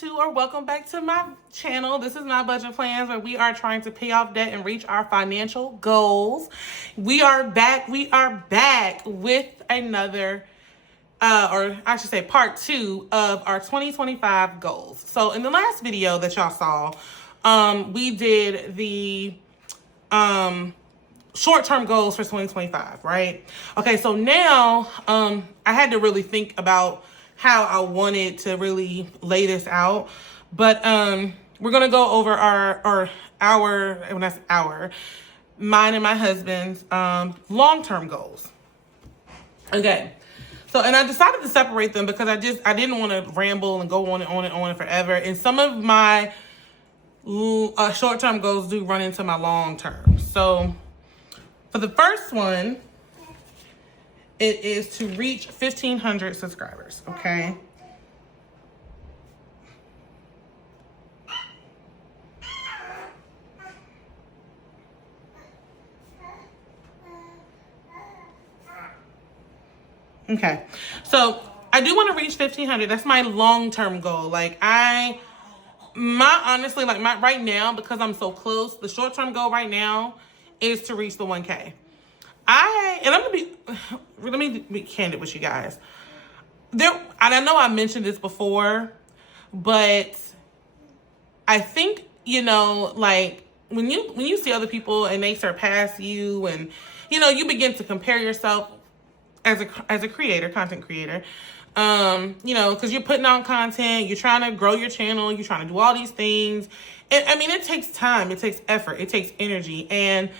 to or welcome back to my channel. This is My Budget Plans, where we are trying to pay off debt and reach our financial goals. We are back with another or I should say part 2 of our 2025 goals. So in the last video that y'all saw, we did the short-term goals for 2025, right? Okay, so now I had to really think about how I wanted to really lay this out. But we're gonna go over mine and my husband's long-term goals. Okay. So, and I decided to separate them because I didn't want to ramble and go on and on and on forever. And some of my short-term goals do run into my long-term. So for the first one, it is to reach 1,500 subscribers, okay? Okay, so I do want to reach 1,500. That's my long-term goal. Like right now, because I'm so close, the short-term goal right now is to reach the 1K. Let me be candid with you guys. And I know I mentioned this before, but I think, like when you see other people and they surpass you, and you begin to compare yourself as a creator, content creator, because you're putting on content, you're trying to grow your channel, you're trying to do all these things. And I mean, it takes time, it takes effort, it takes energy. And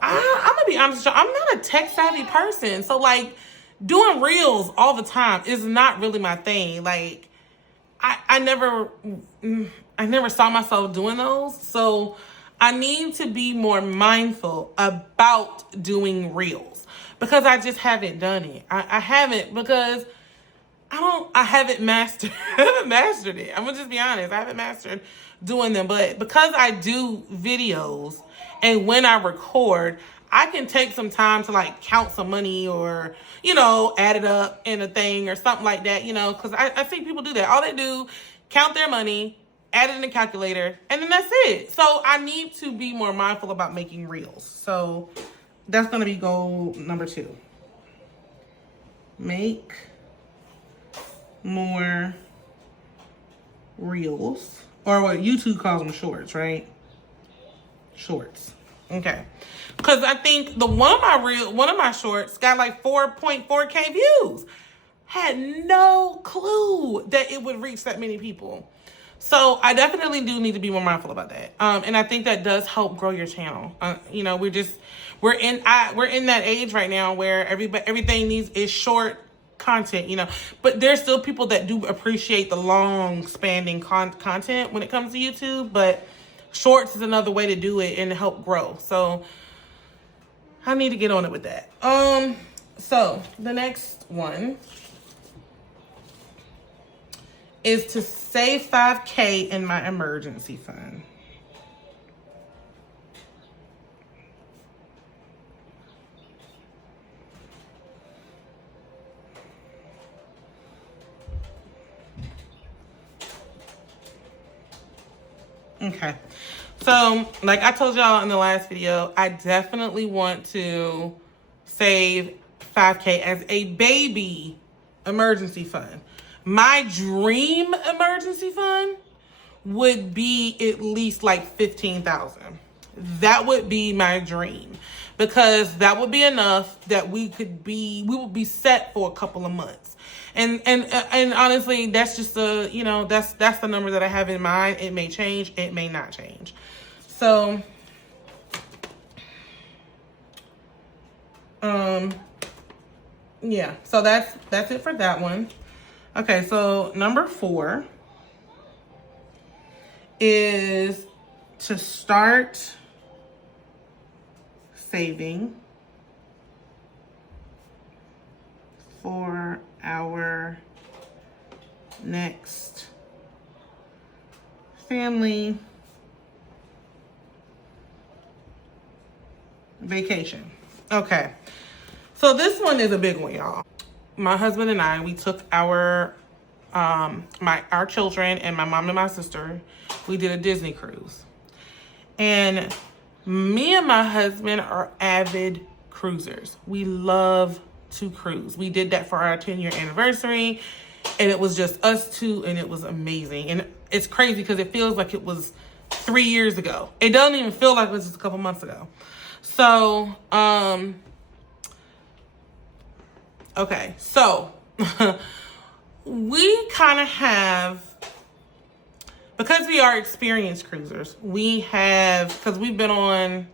I'm gonna be honest with you, I'm not a tech savvy person. So like doing reels all the time is not really my thing. Like I never saw myself doing those. So I need to be more mindful about doing reels because I just haven't done it. I haven't because I haven't mastered it. I'm gonna just be honest. I haven't mastered doing them, but because I do videos and when I record, I can take some time to like count some money or, add it up in a thing or something like that, because I see people do that. All they do, count their money, add it in the calculator, and then that's it. So I need to be more mindful about making reels. So that's going to be goal number 2. Make more reels, or what YouTube calls them, shorts, right? Shorts. Okay. Because I think one of my shorts got like 4.4K views. Had no clue that it would reach that many people. So I definitely do need to be more mindful about that. And I think that does help grow your channel. We're in that age right now where everything is short content, but there's still people that do appreciate the long spanning content when it comes to YouTube, but shorts is another way to do it and to help grow. So I need to get on it with that. So the next one is to save 5K in my emergency fund. Okay, so like I told y'all in the last video, I definitely want to save 5K as a baby emergency fund. My dream emergency fund would be at least like 15,000. That would be my dream, because that would be enough that we would be set for a couple of months. And honestly, that's just that's the number that I have in mind. It may change, it may not change. So yeah, so that's it for that one. Okay, so number 4 is to start saving for our next family vacation. Okay, so this one is a big one, y'all. My husband and I, we took our our children and my mom and my sister, we did a Disney cruise. And me and my husband are avid cruisers. We love to cruise. We did that for our 10-year anniversary, and it was just us two, and it was amazing. And it's crazy because it feels like it was 3 years ago. It doesn't even feel like it was just a couple months ago. So, okay, so we kind of have, because we are experienced cruisers, because we've been on,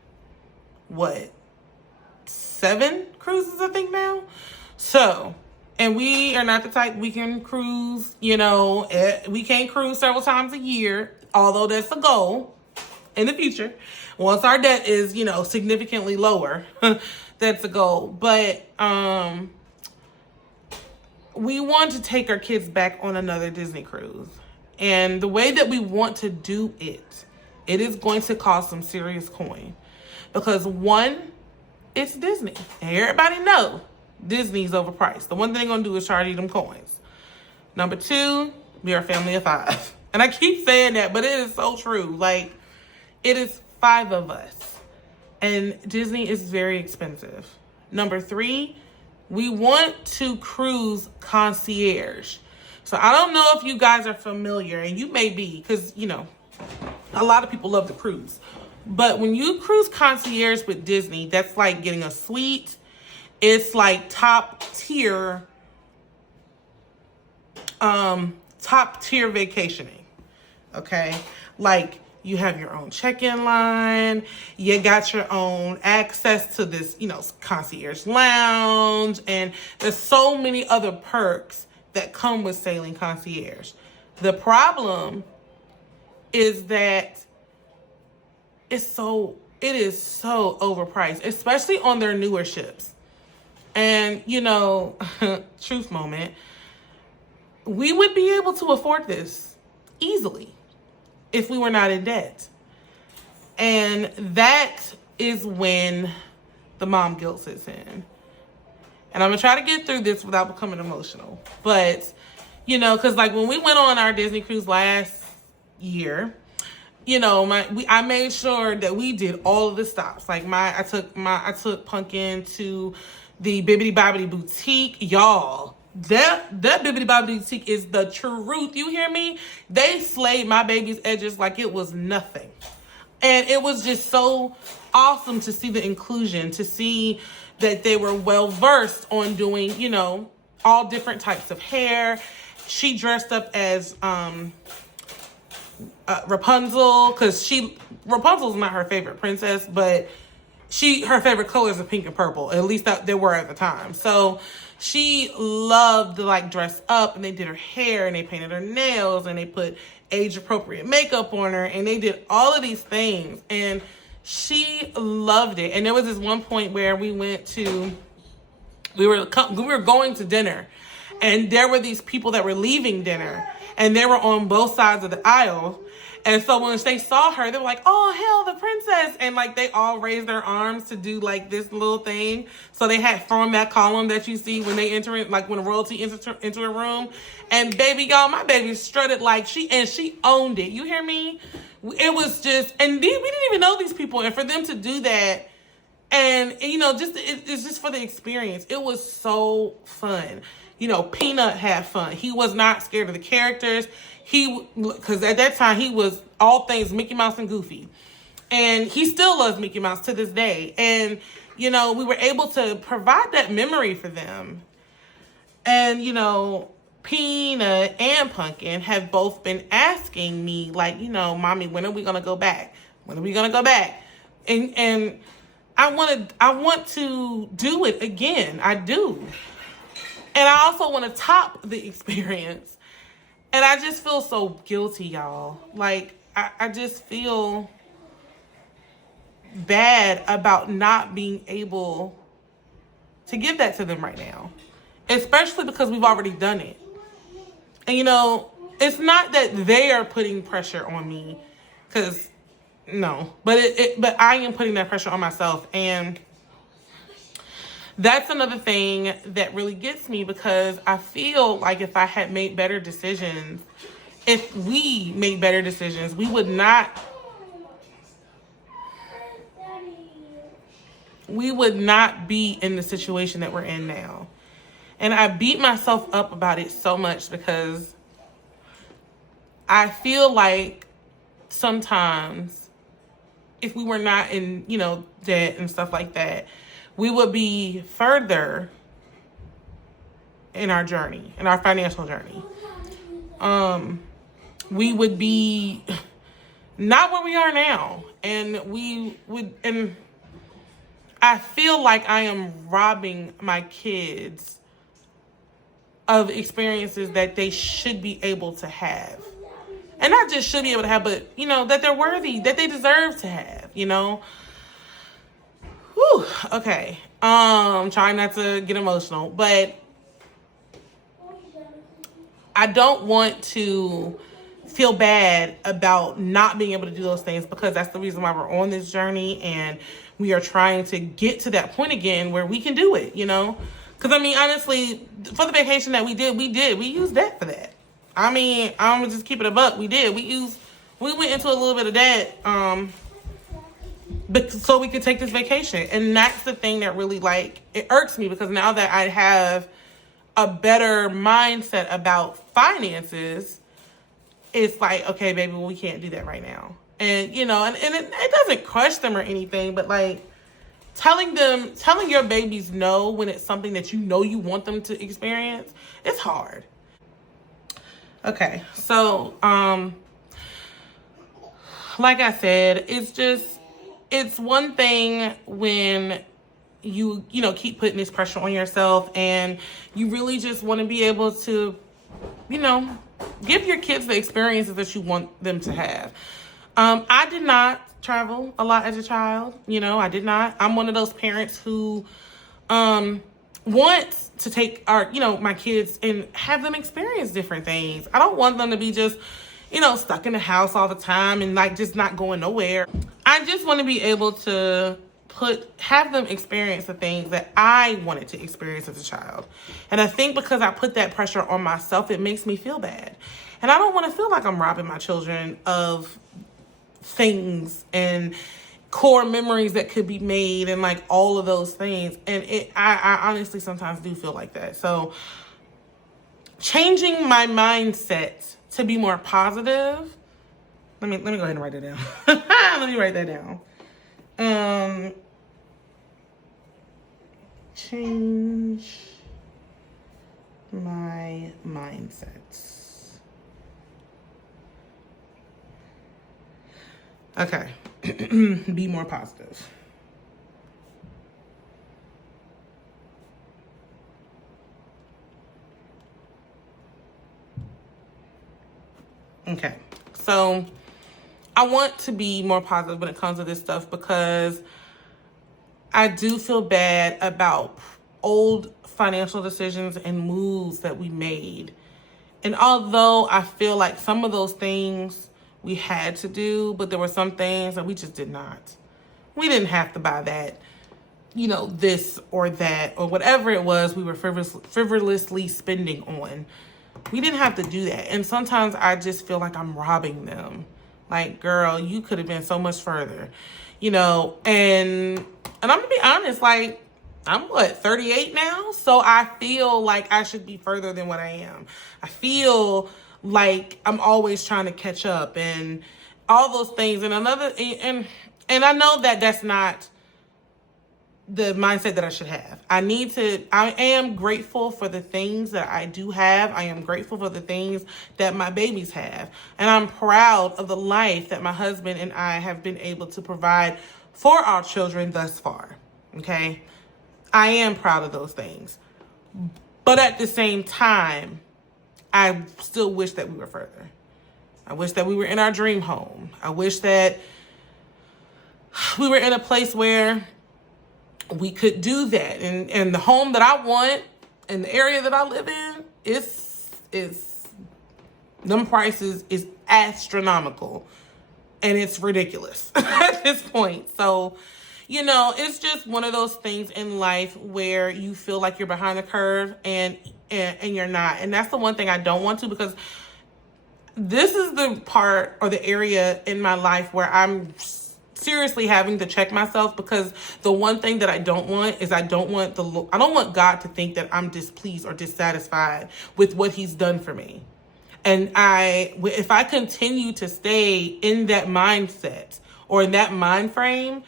7 cruises, I think now. So, and we are not the type we can cruise, we can't cruise several times a year, although that's a goal in the future. Once our debt is, significantly lower, that's a goal. But we want to take our kids back on another Disney cruise. And the way that we want to do it, it is going to cost some serious coin. Because one, it's Disney. And everybody know Disney's overpriced. The one thing they're going to do is charge you them coins. Number 2, we are a family of 5. And I keep saying that, but it is so true. Like, it is 5 of us. And Disney is very expensive. Number 3, we want to cruise concierge. So I don't know if you guys are familiar, and you may be, because, a lot of people love to cruise. But when you cruise concierge with Disney, that's like getting a suite. It's like top tier vacationing. Okay? Like, you have your own check-in line. You got your own access to this, concierge lounge. And there's so many other perks that come with sailing concierge. The problem is that it is so overpriced, especially on their newer ships. And, truth moment, we would be able to afford this easily if we were not in debt. And that is when the mom guilt sits in. And I'm going to try to get through this without becoming emotional. But, because like when we went on our Disney cruise last year, I made sure that we did all of the stops. Like I took Pumpkin to the Bibbidi Bobbidi Boutique. Y'all, that Bibbidi Bobbidi Boutique is the truth. You hear me? They slayed my baby's edges like it was nothing. And it was just so awesome to see the inclusion, to see that they were well versed on doing, all different types of hair. She dressed up as Rapunzel, because Rapunzel's not her favorite princess, but her favorite colors are pink and purple. At least that they were at the time. So she loved to dress up, and they did her hair, and they painted her nails, and they put age appropriate makeup on her, and they did all of these things, and she loved it. And there was this one point where we were going to dinner, and there were these people that were leaving dinner, and they were on both sides of the aisle. And so when they saw her, they were like, "Oh, hail the princess." And they all raised their arms to do this little thing. So they had formed that column that you see when they enter it, when royalty enter a room. And baby, y'all, my baby strutted she owned it. You hear me? It was just, and we didn't even know these people. And for them to do that, and it's just for the experience. It was so fun. Peanut had fun. He was not scared of the characters. Because at that time, he was all things Mickey Mouse and Goofy. And he still loves Mickey Mouse to this day. And, we were able to provide that memory for them. And, Peanut and Pumpkin have both been asking me, "Mommy, when are we going to go back? When are we going to go back?" And I want to do it again. I do. And I also want to top the experience. And I just feel so guilty, y'all. I just feel bad about not being able to give that to them right now. Especially because we've already done it. And, it's not that they are putting pressure on me. Because, no. But I am putting that pressure on myself. And that's another thing that really gets me, because I feel like if I had made better decisions, if we made better decisions, we would not be in the situation that we're in now. And I beat myself up about it so much because I feel like sometimes if we were not in, debt and stuff like that, we would be further in our journey, in our financial journey. We would be not where we are now. And I feel like I am robbing my kids of experiences that they should be able to have. And not just should be able to have, but, that they're worthy, that they deserve to have, Whew, okay. Trying not to get emotional, but I don't want to feel bad about not being able to do those things, because that's the reason why we're on this journey, and we are trying to get to that point again where we can do it, Because, honestly, for the vacation that we used debt for that. I'm gonna just keep it a buck. We went into a little bit of debt, but so we could take this vacation. And that's the thing that really, it irks me, because now that I have a better mindset about finances, it's like, okay, baby, well, we can't do that right now. And, and it doesn't crush them or anything, but telling your babies no when it's something that you want them to experience, it's hard. Okay, so, like I said, it's one thing when you keep putting this pressure on yourself, and you really just want to be able to, give your kids the experiences that you want them to have. I did not travel a lot as a child. I did not. I'm one of those parents who want to take my kids and have them experience different things. I don't want them to be just, stuck in the house all the time and just not going nowhere. I just want to be able to have them experience the things that I wanted to experience as a child. And I think because I put that pressure on myself, it makes me feel bad. And I don't want to feel like I'm robbing my children of things and core memories that could be made and all of those things. And I honestly sometimes do feel like that. So changing my mindset to be more positive. Let me go ahead and write it down. Let me write that down. Change my mindset. Okay. Be more positive. Okay. So I want to be more positive when it comes to this stuff, because I do feel bad about old financial decisions and moves that we made. And although I feel like some of those things we had to do, but there were some things that we just did not. We didn't have to buy that, this or that, or whatever it was we were frivolously spending on. We didn't have to do that. And sometimes I just feel like I'm robbing them. Girl, you could have been so much further, and I'm gonna be honest, I'm 38 now, so I feel like I should be further than what I am. I feel like I'm always trying to catch up and all those things. And and I know that that's not the mindset that I should have. I am grateful for the things that I do have. I am grateful for the things that my babies have. And I'm proud of the life that my husband and I have been able to provide for our children thus far. Okay? I am proud of those things. But at the same time, I still wish that we were further. I wish that we were in our dream home. I wish that we were in a place where we could do that. And the home that I want and the area that I live in is them prices is astronomical. And it's ridiculous at this point. So, It's just one of those things in life where you feel like you're behind the curve and you're not. And that's the one thing I don't want to, because this is the part or the area in my life where I'm seriously having to check myself, because the one thing that I don't want is I don't want God to think that I'm displeased or dissatisfied with what he's done for me. And if I continue to stay in that mindset or in that mind frame,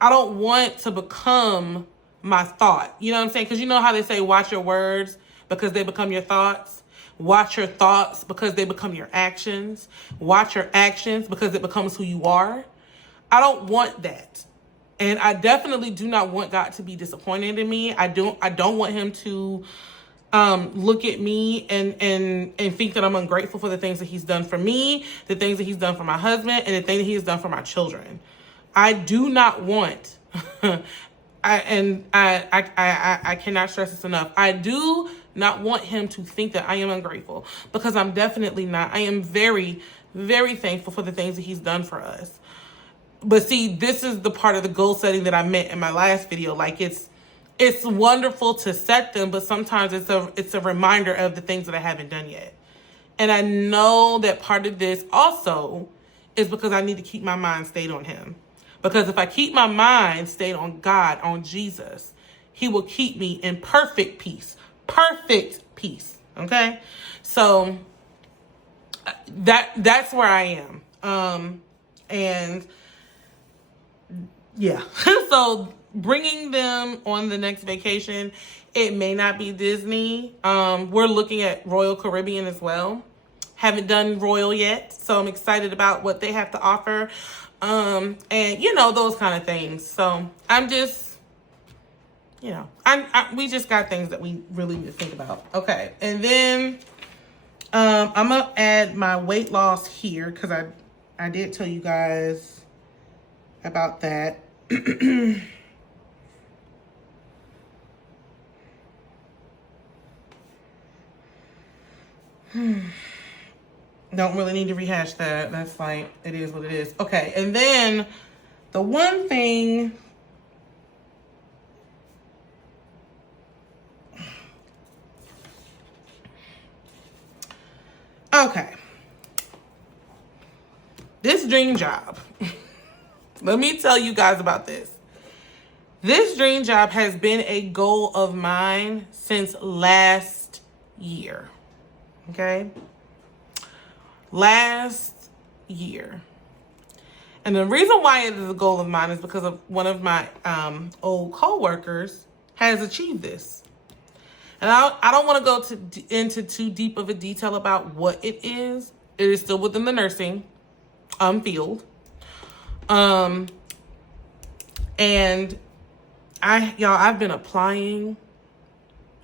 I don't want to become my thought. You know what I'm saying? Because you know how they say, watch your words because they become your thoughts. Watch your thoughts because they become your actions. Watch your actions because it becomes who you are. I don't want that. And I definitely do not want God to be disappointed in me. I don't want him to look at me and think that I'm ungrateful for the things that he's done for me, the things that he's done for my husband, and the thing that he has done for my children. I do not want, I cannot stress this enough. I do not want him to think that I am ungrateful, because I'm definitely not. I am very, very thankful for the things that he's done for us. But see, this is the part of the goal setting that I meant in my last video. Like, it's wonderful to set them, but sometimes it's a reminder of the things that I haven't done yet. And I know that part of this also is because I need to keep my mind stayed on him. Because if I keep my mind stayed on God, on Jesus, he will keep me in perfect peace. Perfect peace. Okay? So that's where I am. And yeah. So bringing them on the next vacation, it may not be Disney. We're looking at Royal Caribbean as well. Haven't done Royal yet, so I'm excited about what they have to offer. And those kind of things. So I'm just, we just got things that we really need to think about. Okay. And then I'm gonna add my weight loss here, because I did tell you guys about that. Don't really need to rehash that. That's like, it is what it is. Okay, and then the one thing, okay, this dream job. Let me tell you guys about this. This dream job has been a goal of mine since last year. Okay? Last year. And the reason why it is a goal of mine is because of one of my old co-workers has achieved this. And I don't want to go into too deep of a detail about what it is. It is still within the nursing field. And I've been applying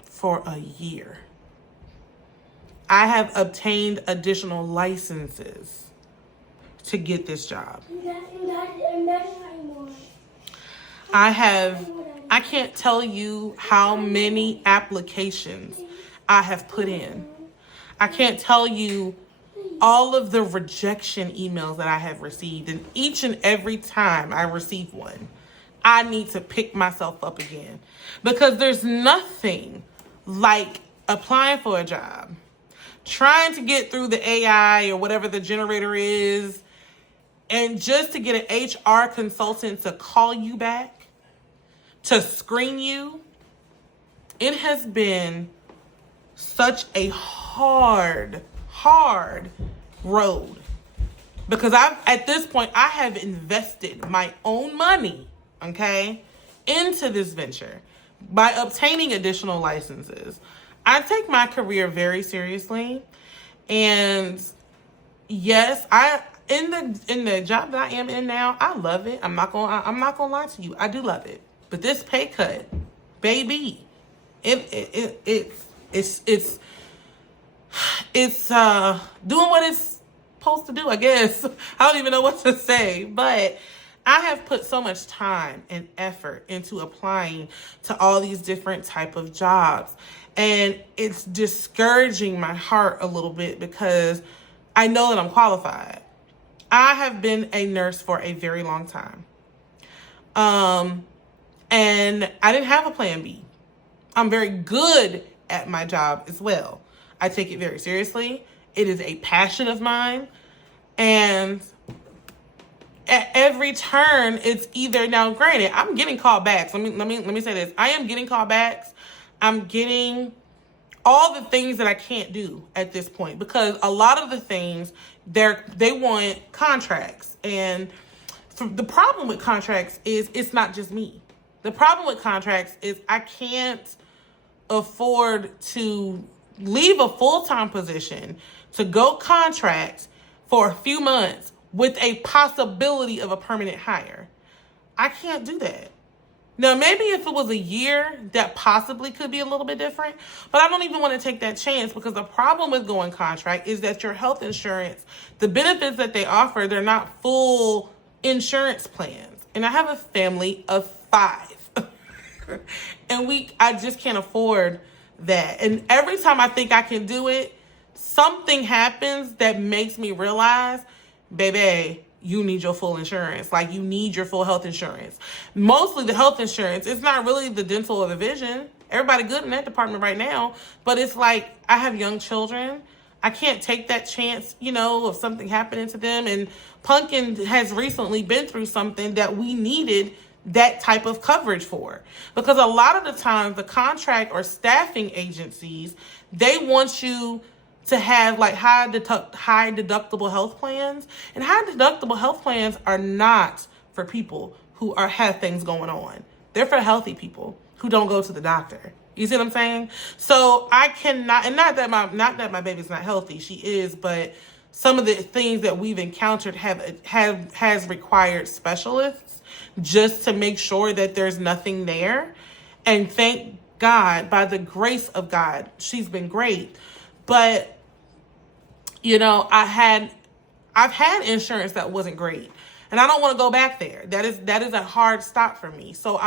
for a year. I have obtained additional licenses to get this job. I can't tell you how many applications I have put in. I can't tell you all of the rejection emails that I have received. And each and every time I receive one, I need to pick myself up again. Because there's nothing like applying for a job, trying to get through the AI or whatever the generator is, and just to get an HR consultant to call you back, to screen you. It has been such a hard road, because at this point, I have invested my own money, okay, into this venture by obtaining additional licenses. I take my career very seriously, and yes, in the job that I am in now, I love it. I'm not gonna lie to you. I do love it. But this pay cut, baby, it's doing what it's supposed to do, I guess. I don't even know what to say, but I have put so much time and effort into applying to all these different type of jobs. And it's discouraging my heart a little bit, because I know that I'm qualified. I have been a nurse for a very long time. And I didn't have a plan B. I'm very good at my job as well. I take it very seriously. It is a passion of mine. And at every turn, it's either, now granted, I'm getting callbacks. Let me say this. I am getting callbacks. I'm getting all the things that I can't do at this point, because a lot of the things they want contracts. And the problem with contracts is it's not just me. The problem with contracts is I can't afford to leave a full-time position to go contract for a few months with a possibility of a permanent hire. I can't do that. Now, maybe if it was a year, that possibly could be a little bit different, but I don't even want to take that chance, because the problem with going contract is that your health insurance, the benefits that they offer, they're not full insurance plans. And I have a family of 5. And I just can't afford that. And every time I think I can do it, something happens that makes me realize, baby, you need your full insurance. Like, you need your full health insurance. Mostly the health insurance. It's not really the dental or the vision. Everybody good in that department right now. But it's like, I have young children. I can't take that chance, of something happening to them. And Pumpkin has recently been through something that we needed that type of coverage for. Because a lot of the times, the contract or staffing agencies, they want you to have like high deductible health plans. And high deductible health plans are not for people who have things going on. They're for healthy people who don't go to the doctor. You see what I'm saying? So I cannot, and not that my baby's not healthy, she is, but some of the things that we've encountered has required specialists just to make sure that there's nothing there. And thank God, by the grace of God, she's been great. But I've had insurance that wasn't great, and I don't want to go back there. That is a hard stop for me. So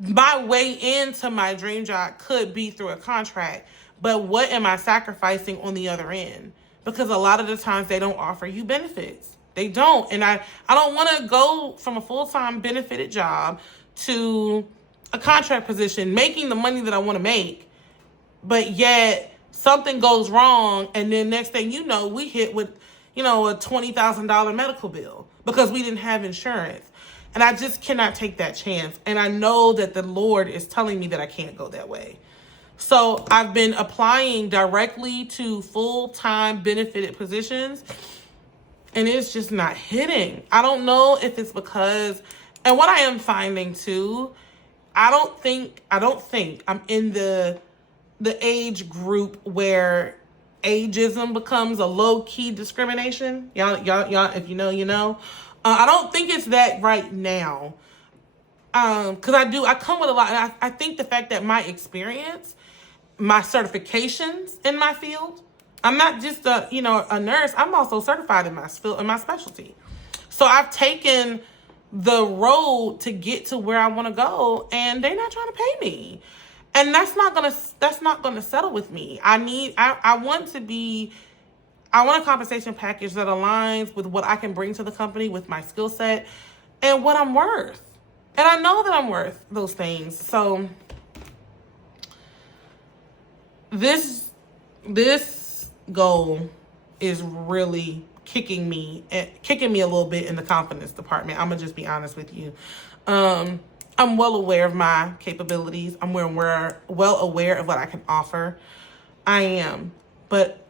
my way into my dream job could be through a contract, but what am I sacrificing on the other end? Because a lot of the times they don't offer you benefits. They don't. And I don't want to go from a full-time benefited job to a contract position, making the money that I want to make, but yet something goes wrong, and then next thing you know, we hit with, a $20,000 medical bill because we didn't have insurance. And I just cannot take that chance. And I know that the Lord is telling me that I can't go that way. So I've been applying directly to full-time benefited positions, and it's just not hitting. I don't know if it's because, and what I am finding too, I don't think I'm in the age group where ageism becomes a low-key discrimination. Y'all, if you know, you know. I don't think it's that right now. Because I come with a lot. And I think the fact that my experience, my certifications in my field, I'm not just a nurse. I'm also certified in my field, in my specialty. So I've taken the road to get to where I want to go, and they're not trying to pay me. And that's not gonna settle with me. I want a compensation package that aligns with what I can bring to the company with my skill set and what I'm worth. And I know that I'm worth those things. So this goal is really kicking me a little bit in the confidence department. I'm gonna just be honest with you. I'm well aware of my capabilities. I'm well aware of what I can offer. I am, but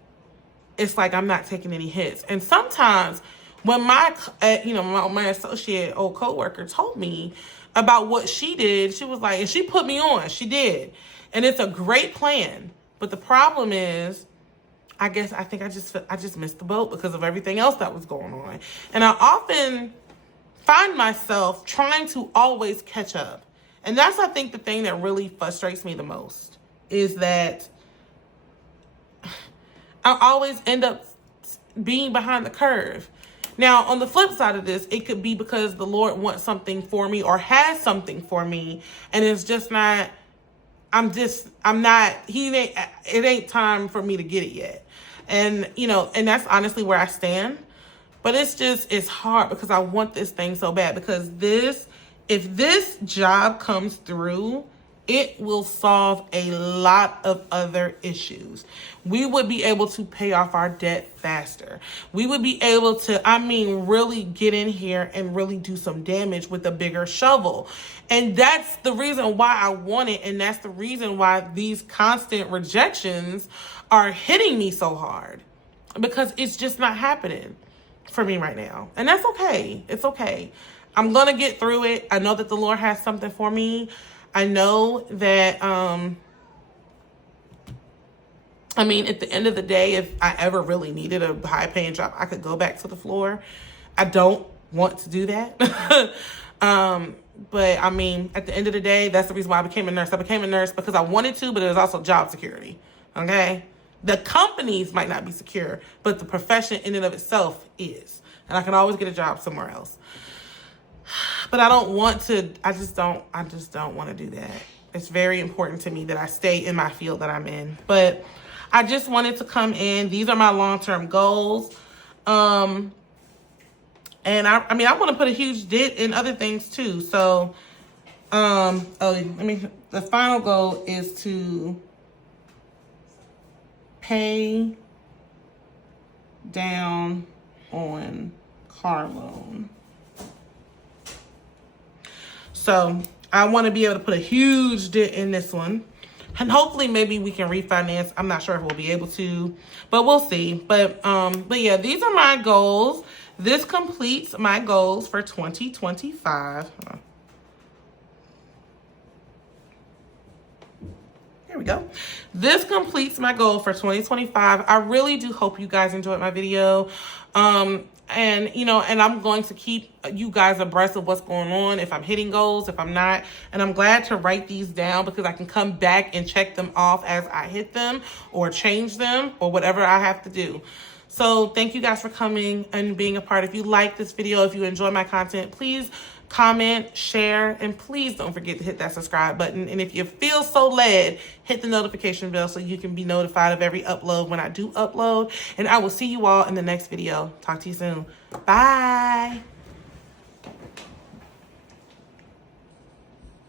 it's like I'm not taking any hits. And sometimes when my associate, old coworker, told me about what she did, she was like, and she put me on. She did, and it's a great plan. But the problem is, I think I just missed the boat because of everything else that was going on, and I often find myself trying to always catch up. And that's, I think, the thing that really frustrates me the most, is that I always end up being behind the curve. Now, on the flip side of this, it could be because the Lord wants something for me or has something for me, and it's just not, it ain't time for me to get it yet. And, and that's honestly where I stand. But it's hard because I want this thing so bad, because this If this job comes through, it will solve a lot of other issues. We would be able to pay off our debt faster. We would be able to, really get in here and really do some damage with a bigger shovel. And that's the reason why I want it. And that's the reason why these constant rejections are hitting me so hard, because it's just not happening for me right now. And that's okay. It's okay. I'm going to get through it. I know that the Lord has something for me. I know that, at the end of the day, if I ever really needed a high paying job, I could go back to the floor. I don't want to do that. But at the end of the day, that's the reason why I became a nurse. I became a nurse because I wanted to, but it was also job security. Okay. The companies might not be secure, but the profession in and of itself is. And I can always get a job somewhere else. But I don't want to, I just don't want to do that. It's very important to me that I stay in my field that I'm in. But I just wanted to come in. These are my long-term goals. And I want to put a huge dent in other things too. So, the final goal is to pay down on car loan. So I want to be able to put a huge dent in this one. And hopefully maybe we can refinance. I'm not sure if we'll be able to, but we'll see. But yeah, these are my goals. This completes my goals for 2025. Here we go. This completes my goal for 2025. I really do hope you guys enjoyed my video. And I'm going to keep you guys abreast of what's going on, if I'm hitting goals, if I'm not. And I'm glad to write these down because I can come back and check them off as I hit them or change them or whatever I have to do. So thank you guys for coming and being a part. If you like this video, if you enjoy my content, please comment, share, and please don't forget to hit that subscribe button. And if you feel so led, hit the notification bell so you can be notified of every upload when I do upload. And I will see you all in the next video. Talk to you soon. Bye.